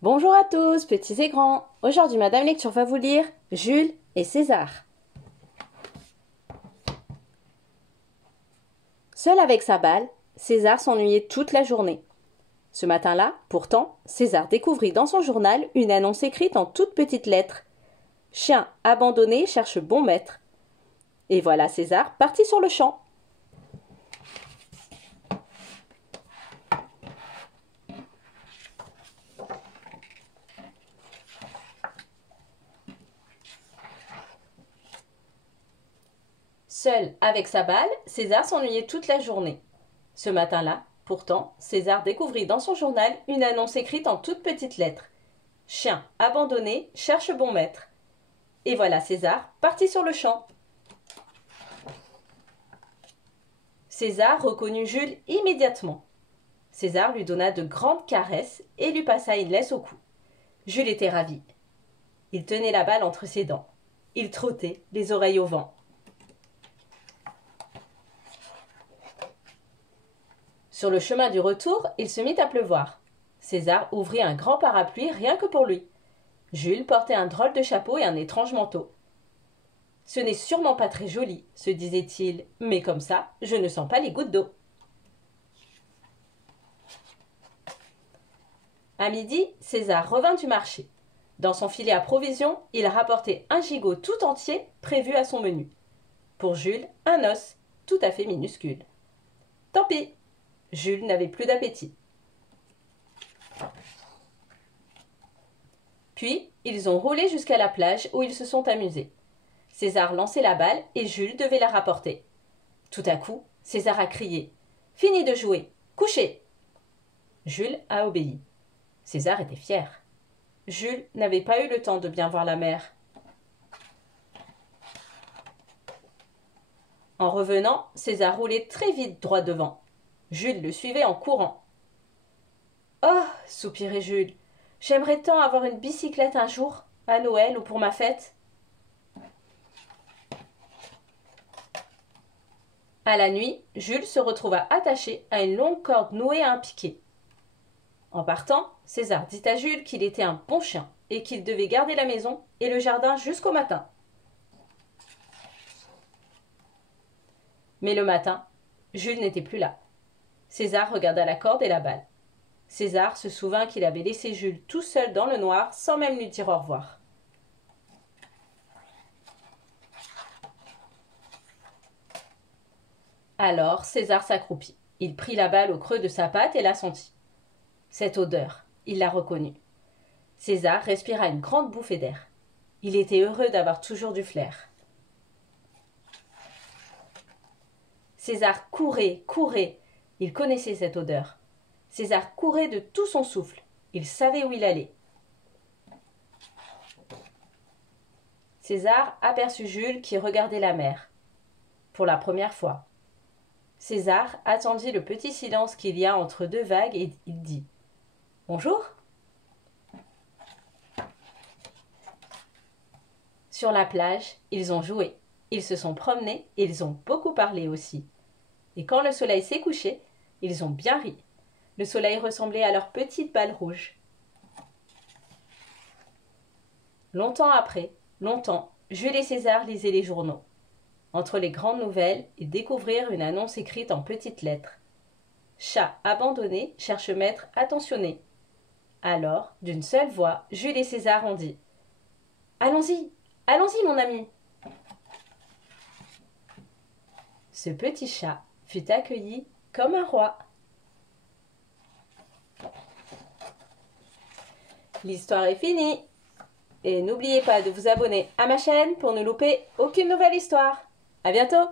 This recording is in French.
Bonjour à tous, petits et grands. Aujourd'hui, Madame Lecture va vous lire Jules et César. Seul avec sa balle, César s'ennuyait toute la journée. Ce matin-là, pourtant, César découvrit dans son journal une annonce écrite en toutes petites lettres. Chien abandonné cherche bon maître. Et voilà César parti sur le champ. Seul avec sa balle, César s'ennuyait toute la journée. Ce matin-là, pourtant, César découvrit dans son journal une annonce écrite en toutes petites lettres. Chien abandonné cherche bon maître. Et voilà César parti sur le champ. César reconnut Jules immédiatement. César lui donna de grandes caresses et lui passa une laisse au cou. Jules était ravi. Il tenait la balle entre ses dents. Il trottait, les oreilles au vent. Sur le chemin du retour, il se mit à pleuvoir. César ouvrit un grand parapluie rien que pour lui. Jules portait un drôle de chapeau et un étrange manteau. Ce n'est sûrement pas très joli, se disait-il, mais comme ça, je ne sens pas les gouttes d'eau. À midi, César revint du marché. Dans son filet à provisions, il rapportait un gigot tout entier prévu à son menu. Pour Jules, un os, tout à fait minuscule. Tant pis, Jules n'avait plus d'appétit. Puis, ils ont roulé jusqu'à la plage où ils se sont amusés. César lançait la balle et Jules devait la rapporter. Tout à coup, César a crié « Fini de jouer, couchez !» Jules a obéi. César était fier. Jules n'avait pas eu le temps de bien voir la mer. En revenant, César roulait très vite droit devant. Jules le suivait en courant. « Oh !» soupirait Jules. « J'aimerais tant avoir une bicyclette un jour, à Noël ou pour ma fête. » À la nuit, Jules se retrouva attaché à une longue corde nouée à un piquet. En partant, César dit à Jules qu'il était un bon chien et qu'il devait garder la maison et le jardin jusqu'au matin. Mais le matin, Jules n'était plus là. César regarda la corde et la balle. César se souvint qu'il avait laissé Jules tout seul dans le noir sans même lui dire au revoir. Alors César s'accroupit. Il prit la balle au creux de sa patte et la sentit. Cette odeur, il la reconnut. César respira une grande bouffée d'air. Il était heureux d'avoir toujours du flair. César courait, courait. Il connaissait cette odeur. César courait de tout son souffle. Il savait où il allait. César aperçut Jules qui regardait la mer. Pour la première fois. César attendit le petit silence qu'il y a entre deux vagues et il dit « Bonjour !» Sur la plage, ils ont joué, ils se sont promenés et ils ont beaucoup parlé aussi. Et quand le soleil s'est couché, ils ont bien ri. Le soleil ressemblait à leur petite balle rouge. Longtemps après, longtemps, Jules et César lisaient les journaux. Entre les grandes nouvelles, ils découvrirent une annonce écrite en petites lettres. Chat abandonné cherche maître attentionné. Alors, d'une seule voix, Jules et César ont dit « Allons-y, allons-y mon ami !» Ce petit chat fut accueilli comme un roi. L'histoire est finie. Et n'oubliez pas de vous abonner à ma chaîne pour ne louper aucune nouvelle histoire. À bientôt!